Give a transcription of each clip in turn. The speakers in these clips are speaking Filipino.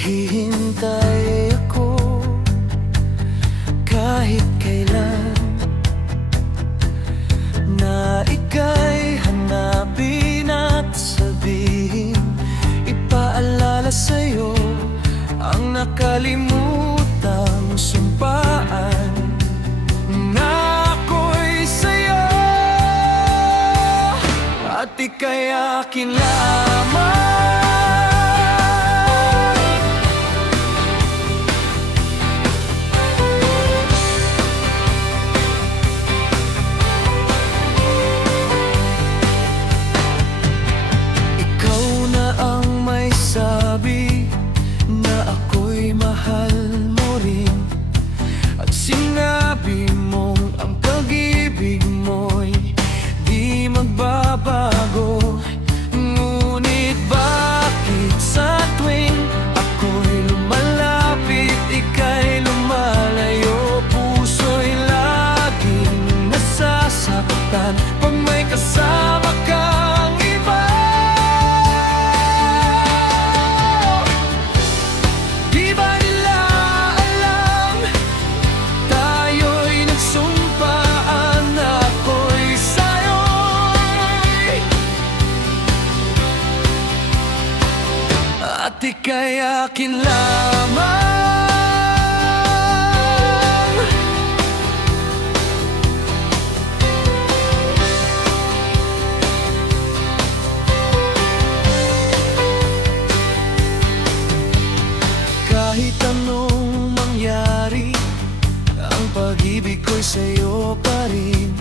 Maghihintay ako kahit kailan na ika'y hanapin at sabihin, ipaalala sa'yo ang nakalimutang sumpaan na ako'y sa'yo at ika'y akin lamang. Sabi na ako'y mahal mo rin at sinabi mong ang pag-ibig mo'y di magbabago. Ngunit bakit sa tuwing ako'y lumalapit, ika'y lumalayo? Puso'y laging nasasaktan pag may kasama kang iba. At ika'y akin lamang. Kahit anong mangyari, ang pag-ibig ko'y sa'yo pa rin.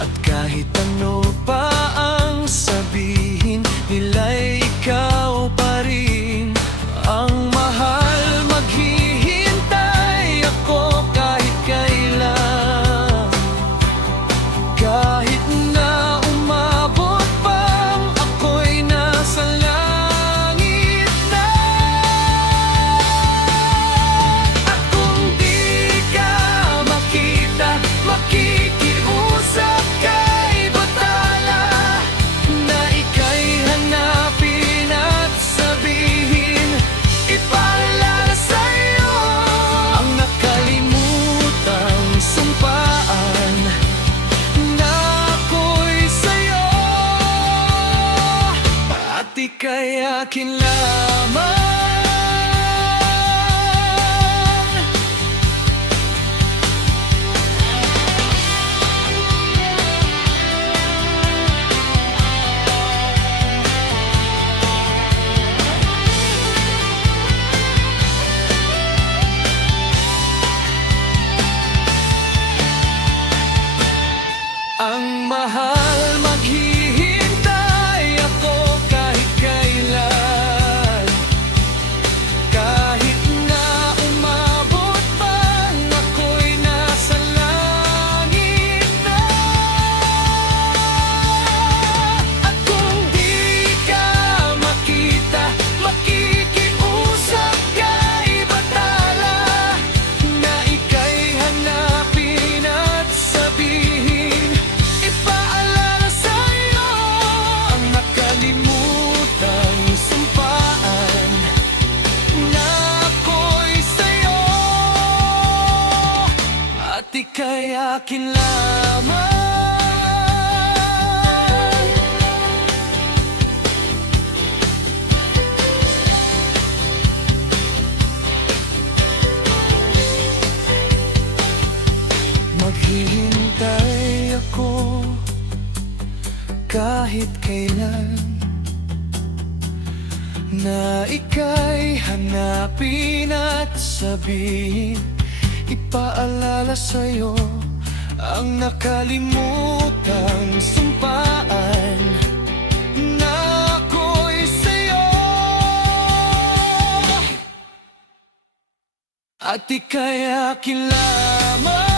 At kahit ano pa ang sabihin nila'y ikaw pa rin ang mahal. Maghihintay ako kahit kailan, kahit na umabot pang ako'y nasa langit na. At kung di ka makita, makikiusap kay batala na ika'y hanapin at sabihin, ipaalala sa'yo ang nakalimutang sumpaan na ako'y sa'yo at ika'y akin lamang. Ang mahal, maghihintay ako kahit kailan, kahit na umabot pang ako'y nasa langit na. At kung di ka makita, makikiusap kay batala na ika'y hanapin at sabihin, ipaalala sa'yo ang nakalimutan sumpaan na ako'y sa'yo at ika'y akin lamang. Maghihintay ako kahit kailan na ika'y hanapin at sabihin, ipaalala sa'yo ang nakalimutang sumpaan na ako'y sa'yo at ika'y akin lamang.